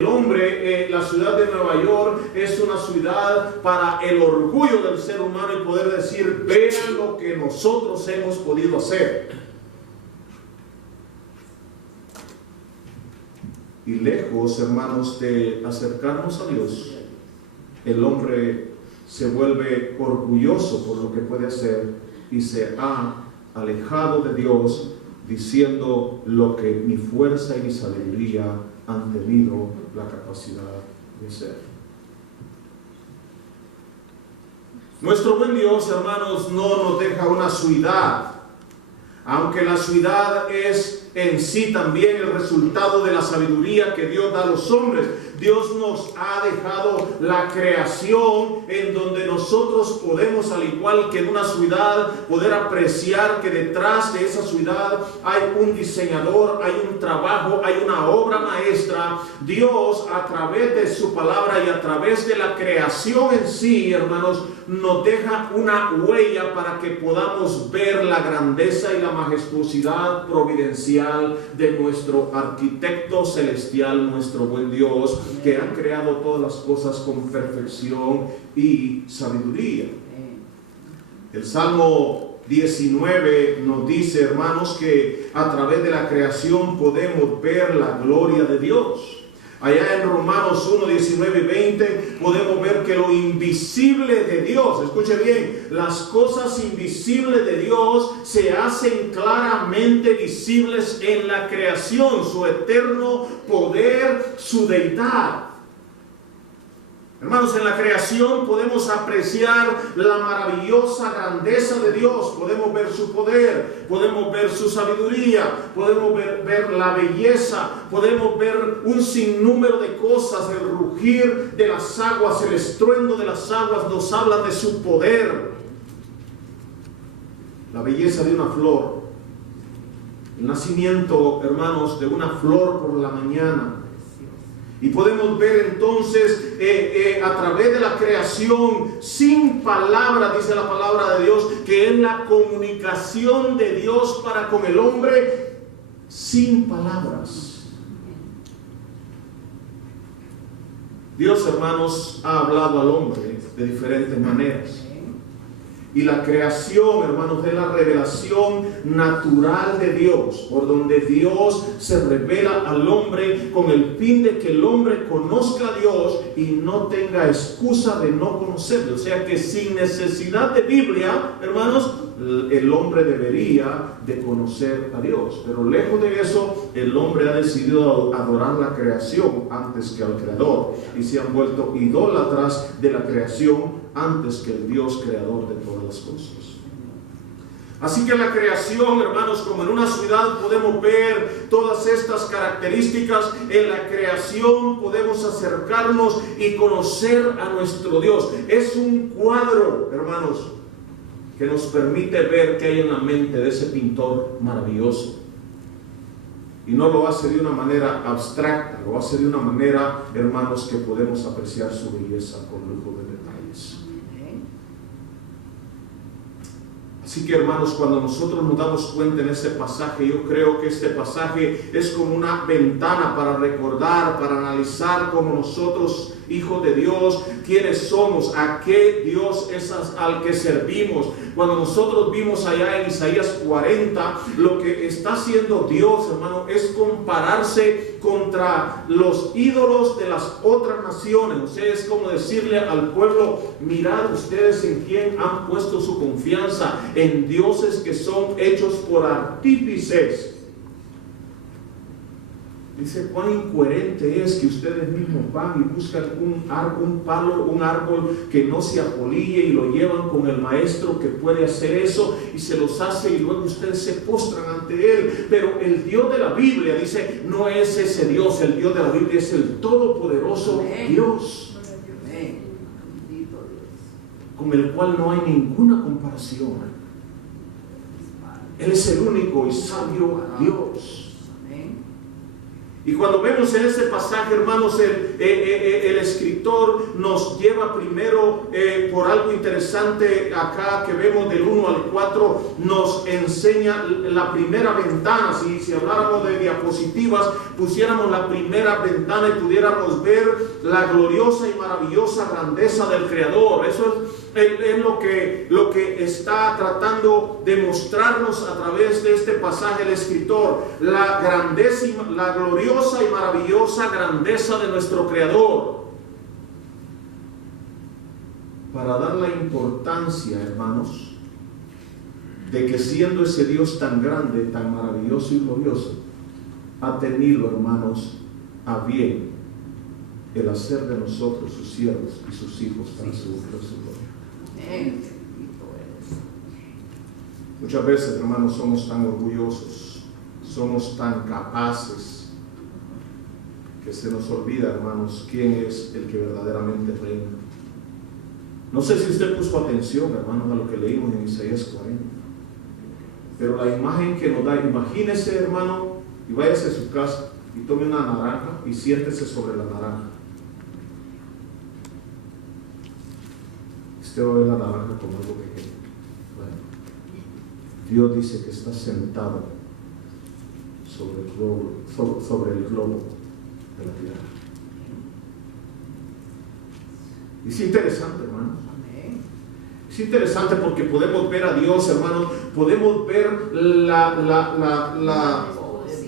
El hombre, la ciudad de Nueva York es una ciudad para el orgullo del ser humano y poder decir, vean lo que nosotros hemos podido hacer. Y lejos, hermanos, de acercarnos a Dios, el hombre se vuelve orgulloso por lo que puede hacer y se ha alejado de Dios, diciendo lo que mi fuerza y mi sabiduría han tenido la capacidad de hacer. Nuestro buen Dios, hermanos, no nos deja una ciudad, aunque la ciudad es en sí también el resultado de la sabiduría que Dios da a los hombres. Dios nos ha dejado la creación en donde nosotros podemos, al igual que en una ciudad, poder apreciar que detrás de esa ciudad hay un diseñador, hay un trabajo, hay una obra maestra. Dios, a través de su palabra y a través de la creación en sí, hermanos, nos deja una huella para que podamos ver la grandeza y la majestuosidad providencial de nuestro arquitecto celestial, nuestro buen Dios, que han creado todas las cosas con perfección y sabiduría. El Salmo 19 nos dice, hermanos, que a través de la creación podemos ver la gloria de Dios. Allá en Romanos 1, 19 y 20 podemos ver que lo invisible de Dios, escuche bien, las cosas invisibles de Dios se hacen claramente visibles en la creación, su eterno poder, su deidad. Hermanos, en la creación podemos apreciar la maravillosa grandeza de Dios, podemos ver su poder, podemos ver su sabiduría, podemos ver la belleza, podemos ver un sinnúmero de cosas, el rugir de las aguas, el estruendo de las aguas nos habla de su poder. La belleza de una flor, el nacimiento, hermanos, de una flor por la mañana. Y podemos ver entonces a través de la creación sin palabras, dice la palabra de Dios, que es la comunicación de Dios para con el hombre sin palabras. Dios, hermanos, ha hablado al hombre de diferentes maneras. Y la creación, hermanos, es la revelación natural de Dios, por donde Dios se revela al hombre con el fin de que el hombre conozca a Dios y no tenga excusa de no conocerle. O sea que sin necesidad de Biblia, hermanos, el hombre debería de conocer a Dios. Pero lejos de eso, el hombre ha decidido adorar la creación antes que al Creador. Y se han vuelto idólatras de la creación antes que el Dios creador de todas las cosas. Así que en la creación, hermanos, como en una ciudad podemos ver todas estas características, en la creación podemos acercarnos y conocer a nuestro Dios. Es un cuadro, hermanos, que nos permite ver qué hay en la mente de ese pintor maravilloso. Y no lo hace de una manera abstracta, lo hace de una manera, hermanos, que podemos apreciar su belleza con lujo de detalles. Así que, hermanos, cuando nosotros nos damos cuenta en este pasaje, yo creo que este pasaje es como una ventana para recordar, para analizar como nosotros, hijos de Dios, quiénes somos, a qué Dios es al que servimos. Cuando nosotros vimos allá en Isaías 40, lo que está haciendo Dios, hermano, es compararse contra los ídolos de las otras naciones. O sea, es como decirle al pueblo, mirad ustedes en quién han puesto su confianza, en dioses que son hechos por artífices. Dice, cuán incoherente es que ustedes mismos van y buscan un árbol que no se apolille y lo llevan con el maestro que puede hacer eso y se los hace y luego ustedes se postran ante él. Pero el Dios de la Biblia, dice, no es ese Dios. El Dios de la Biblia es el todopoderoso Dios, con el cual no hay ninguna comparación. Él es el único y sabio Dios. Y cuando vemos en este pasaje, hermanos, el escritor nos lleva primero por algo interesante acá que vemos del 1 al 4, nos enseña la primera ventana. Si habláramos de diapositivas, pusiéramos la primera ventana y pudiéramos ver la gloriosa y maravillosa grandeza del Creador. Eso es lo que está tratando de mostrarnos a través de este pasaje el escritor, la grandeza y la gloriosa y maravillosa grandeza de nuestro Creador, para dar la importancia, hermanos, de que siendo ese Dios tan grande, tan maravilloso y glorioso, ha tenido, hermanos, a bien el hacer de nosotros sus siervos y sus hijos para su gloria. Muchas veces, hermanos, somos tan orgullosos, somos tan capaces, que se nos olvida, hermanos, quién es el que verdaderamente reina. No sé si usted puso atención, hermanos, a lo que leímos en Isaías 40, pero la imagen que nos da, imagínese, hermano, y váyase a su casa y tome una naranja y siéntese sobre la naranja. Usted va a ver la naranja como algo pequeño. Bueno, Dios dice que está sentado sobre el globo de la tierra. Es interesante, hermanos. Es interesante porque podemos ver a Dios, hermanos, podemos ver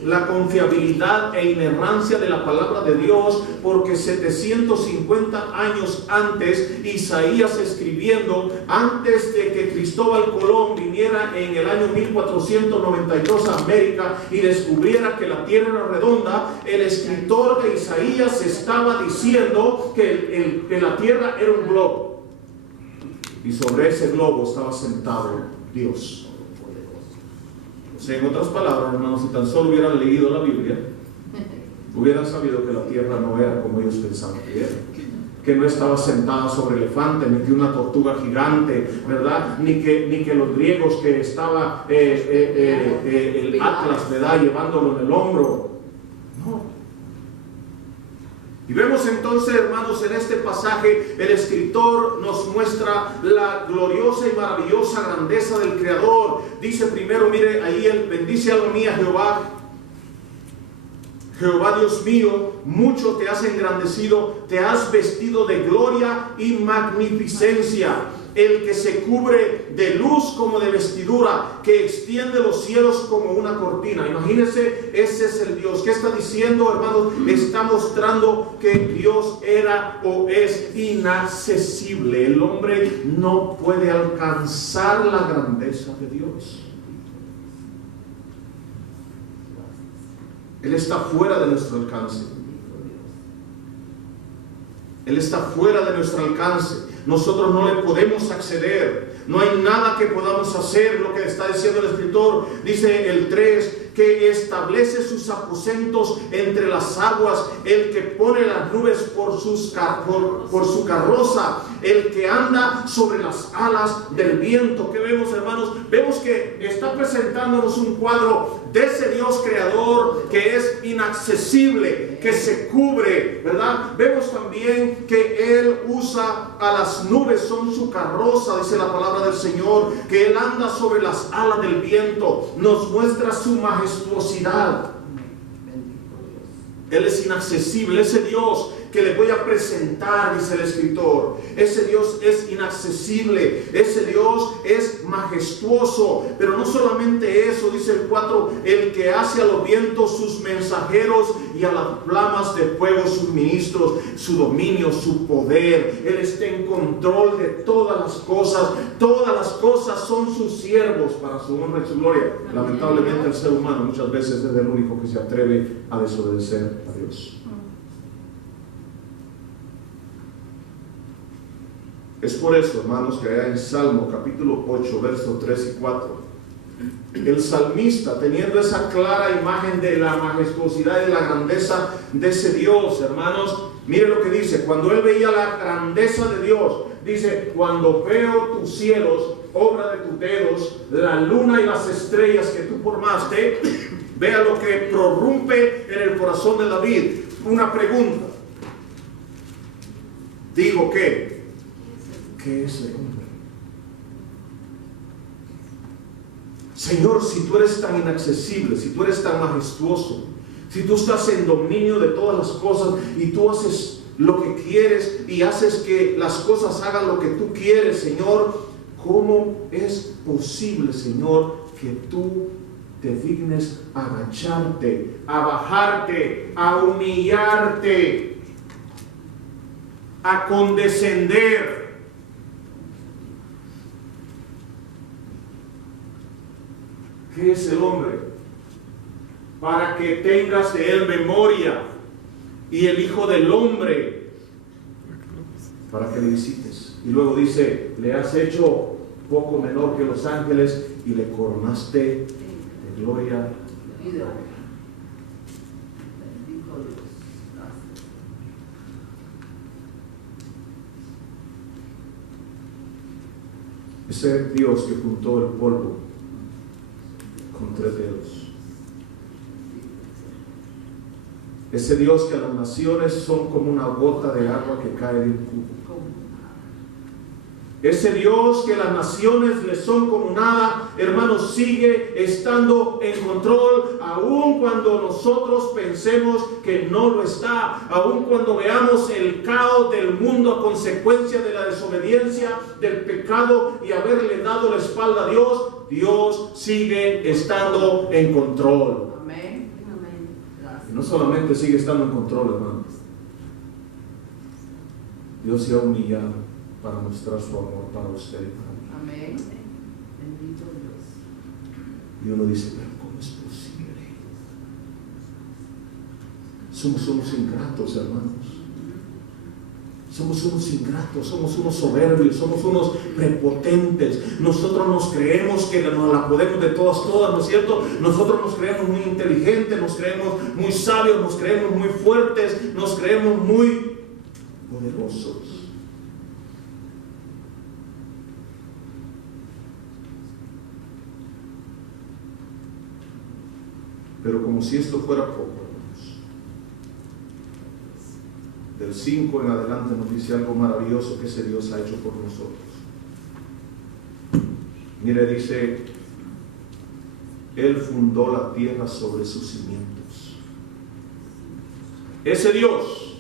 la confiabilidad e inerrancia de la palabra de Dios, porque 750 años antes, Isaías escribiendo, antes de que Cristóbal Colón viniera en el año 1492 a América y descubriera que la tierra era redonda, el escritor de Isaías estaba diciendo que la tierra era un globo, y sobre ese globo estaba sentado Dios. O sea, en otras palabras, hermanos, si tan solo hubieran leído la Biblia, hubieran sabido que la tierra no era como ellos pensaban que era, que no estaba sentada sobre elefantes, ni que una tortuga gigante, ¿verdad? Ni que los griegos, que estaba el Atlas, ¿verdad?, llevándolo en el hombro. No. Y vemos entonces, hermanos, en este pasaje el escritor nos muestra la gloriosa y maravillosa grandeza del Creador. Dice primero, mire, ahí él bendice alma mía Jehová. Jehová Dios mío, mucho te has engrandecido, te has vestido de gloria y magnificencia. El que se cubre de luz como de vestidura, que extiende los cielos como una cortina. Imagínense, ese es el Dios. ¿Qué está diciendo, hermanos? Está mostrando que Dios era o es inaccesible. El hombre no puede alcanzar la grandeza de Dios. Él está fuera de nuestro alcance. Él está fuera de nuestro alcance. Nosotros no le podemos acceder. No hay nada que podamos hacer. Lo que está diciendo el escritor, dice el 3, que establece sus aposentos entre las aguas, el que pone las nubes por su carroza, el que anda sobre las alas del viento. ¿Qué vemos, hermanos? Vemos que está presentándonos un cuadro de ese Dios creador que es inaccesible, que se cubre, ¿verdad? Vemos también que Él usa a las nubes, son su carroza, dice la palabra del Señor, que Él anda sobre las alas del viento. Nos muestra su majestuosidad. Él es inaccesible, ese Dios que le voy a presentar, dice el escritor, ese Dios es inaccesible, ese Dios es majestuoso. Pero no solamente eso, dice el 4, el que hace a los vientos sus mensajeros y a las flamas de fuego sus ministros, su dominio, su poder. Él está en control de todas las cosas son sus siervos para su honra y su gloria. Lamentablemente el ser humano muchas veces es el único que se atreve a desobedecer a Dios. Es por eso, hermanos, que allá en Salmo capítulo 8, versos 3 y 4, el salmista, teniendo esa clara imagen de la majestuosidad y la grandeza de ese Dios, hermanos, mire lo que dice. Cuando él veía la grandeza de Dios, dice: cuando veo tus cielos, obra de tus dedos, la luna y las estrellas que tú formaste, Vea lo que prorrumpe en el corazón de David. Una pregunta. Digo que, ¿qué es el hombre? Señor, si tú eres tan inaccesible, si tú eres tan majestuoso, si tú estás en dominio de todas las cosas y tú haces lo que quieres y haces que las cosas hagan lo que tú quieres, Señor, ¿cómo es posible, Señor, que tú te dignes a agacharte, a bajarte, a humillarte, a condescender? ¿Qué es el hombre? Para que tengas de él memoria, y el Hijo del Hombre para que le visites. Y luego dice, le has hecho poco menor que los ángeles y le coronaste de gloria. Ese Dios que juntó el polvo con 3 dedos. Ese Dios que a las naciones son como una gota de agua que cae de un cubo. Ese Dios que a las naciones le son como nada, hermanos, sigue estando en control, aun cuando nosotros pensemos que no lo está, aun cuando veamos el caos del mundo a consecuencia de la desobediencia, del pecado y haberle dado la espalda a Dios. Dios sigue estando en control. Y no solamente sigue estando en control, hermanos. Dios se ha humillado para mostrar su amor para usted y para mí. Amén. Bendito Dios. Y uno dice, pero ¿cómo es posible? Somos unos ingratos, hermanos. Somos unos ingratos, somos unos soberbios, somos unos prepotentes. Nosotros nos creemos que nos la podemos de todas, ¿no es cierto? Nosotros nos creemos muy inteligentes, nos creemos muy sabios, nos creemos muy fuertes, nos creemos muy poderosos. Pero como si esto fuera poco, hermanos, del 5 en adelante nos dice algo maravilloso que ese Dios ha hecho por nosotros. Mire, dice, Él fundó la tierra sobre sus cimientos. Ese Dios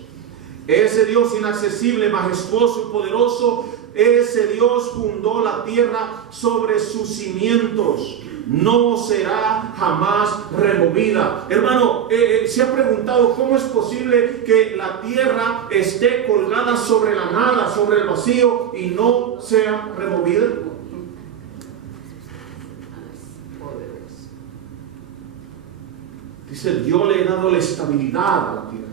inaccesible, majestuoso y poderoso, ese Dios fundó la tierra sobre sus cimientos. No será jamás removida. Hermano, se ha preguntado cómo es posible que la tierra esté colgada sobre la nada, sobre el vacío, y no sea removida. Dice, yo le he dado la estabilidad a la tierra.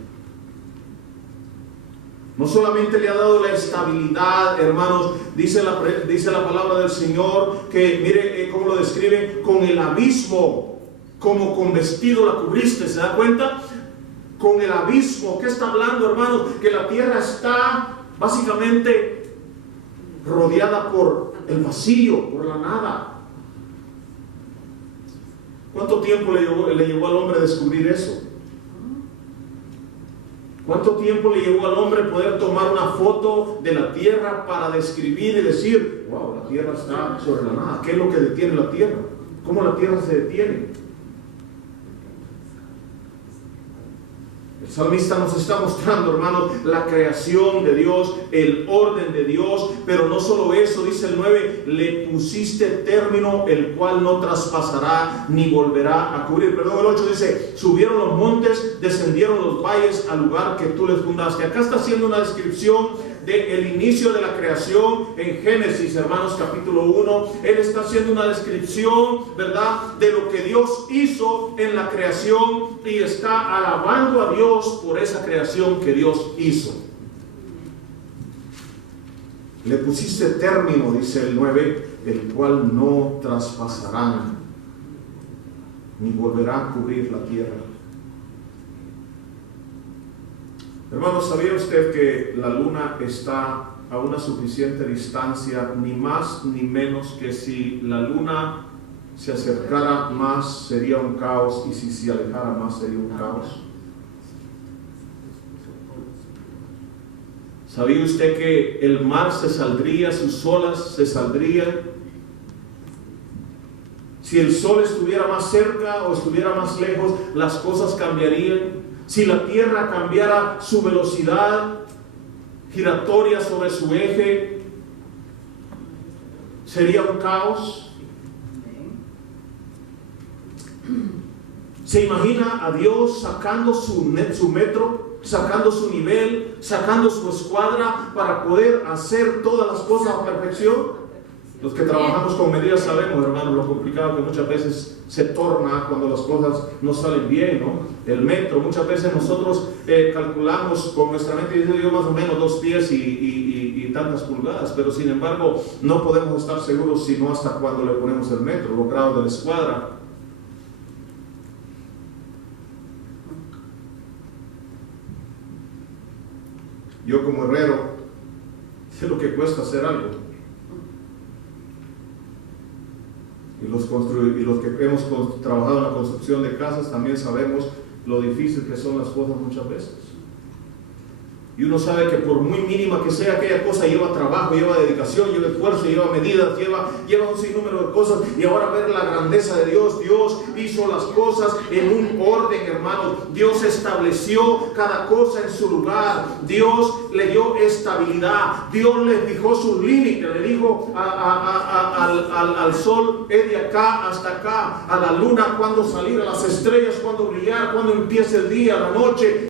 No solamente le ha dado la estabilidad, hermanos, dice la palabra del Señor, que mire cómo lo describe, con el abismo, como con vestido la cubriste, ¿se da cuenta? Con el abismo, ¿qué está hablando, hermanos? Que la tierra está básicamente rodeada por el vacío, por la nada. ¿Cuánto tiempo le llevó al hombre a descubrir eso? ¿Cuánto tiempo le llevó al hombre poder tomar una foto de la tierra para describir y decir, wow, la tierra está sobre la nada? ¿Qué es lo que detiene la tierra? ¿Cómo la tierra se detiene? El salmista nos está mostrando, hermanos, la creación de Dios, el orden de Dios, pero no solo eso, dice el 9, le pusiste término, el cual no traspasará ni volverá a cubrir. Perdón, el 8 dice, subieron los montes, descendieron los valles al lugar que tú les fundaste. Acá está haciendo una descripción del inicio de la creación en Génesis, hermanos, capítulo 1. Él está haciendo una descripción, ¿verdad?, de lo que Dios hizo en la creación y está alabando a Dios por esa creación que Dios hizo. Le pusiste término, dice el 9, el cual no traspasarán ni volverá a cubrir la tierra. Hermanos, ¿sabía usted que la luna está a una suficiente distancia, ni más ni menos que si la luna se acercara más sería un caos, y si se alejara más sería un caos. ¿Sabía usted que el mar se saldría, sus olas se saldrían? Si el sol estuviera más cerca o estuviera más lejos, las cosas cambiarían. Si la tierra cambiara su velocidad giratoria sobre su eje, sería un caos. ¿Se imagina a Dios sacando su metro, sacando su nivel, sacando su escuadra para poder hacer todas las cosas a perfección? Los que trabajamos con medidas sabemos, hermanos, lo complicado que muchas veces se torna cuando las cosas no salen bien, ¿no? El metro, muchas veces nosotros calculamos con nuestra mente, dice yo, más o menos 2 pies y tantas pulgadas, pero sin embargo no podemos estar seguros sino hasta cuando le ponemos el metro, los grados de la escuadra. Yo como herrero sé lo que cuesta hacer algo. Y los que hemos trabajado en la construcción de casas también sabemos lo difícil que son las cosas muchas veces. Y uno sabe que por muy mínima que sea aquella cosa, lleva trabajo, lleva dedicación, lleva esfuerzo, lleva medidas, lleva un sinnúmero de cosas. Y ahora ver la grandeza de Dios. Dios hizo las cosas en un orden, hermanos. Dios estableció cada cosa en su lugar. Dios le dio estabilidad. Dios le fijó sus límites. Le dijo al sol, es de acá hasta acá. A la luna, cuándo salir, a las estrellas, cuándo brillar, cuándo empieza el día, la noche.